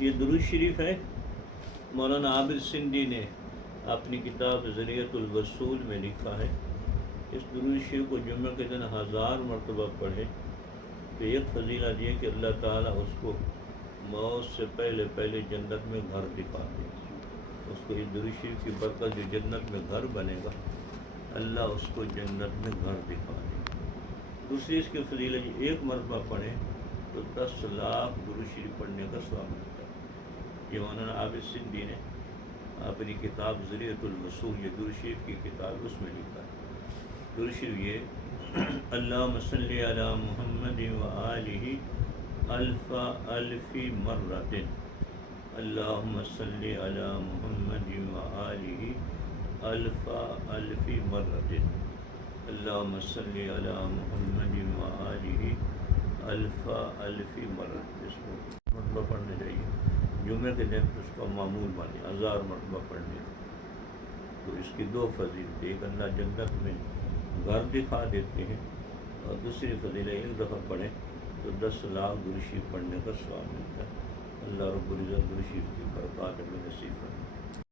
یہ درود شریف ہے، مولانا عابد سندھی نے اپنی کتاب ذریعۃ الوصول میں لکھا ہے، اس درود شریف کو جمعہ کے دن 1000 مرتبہ پڑھے تو ایک فضیلت یہ کہ اللہ تعالیٰ اس کو موت سے پہلے جنت میں گھر دکھا دے، اس کو اس درود شریف کی برکت جو جنت میں گھر بنے گا، اللہ اس کو جنت میں گھر دکھا دے۔ دوسری اس کی فضیلت ایک مرتبہ پڑھے تو 10 لاکھ درود شریف پڑھنے کا ثواب ملتا ہے۔ یہ مولانا عابد سندھی نے اپنی کتاب ذریعۃ الوصول، یہ درود شریف کی کتاب، اس میں لکھا ہے۔ درود شریف یہ اللہم صلی علی محمد وآلہ الف الف مرۃ، اللہم صلی علی محمد وآلہ الف الف مرۃ، اللہم صلی علی محمد وآلہ الف الف مرۃ۔ اس کو مرتبہ پڑھنا چاہیے، جمعہ کے دن اس کا معمول بنے 1000 مرتبہ پڑھنے۔ تو اس کی دو فضیلت، ایک اللہ جنت میں گھر دکھا دیتے ہیں، اور دوسری فضیلت ایک دفعہ پڑھیں تو 10 لاکھ درود شریف پڑھنے کا ثواب ملتا ہے۔ اللہ رب العزت درود شریف کی برکات ہمیں نصیب کرے۔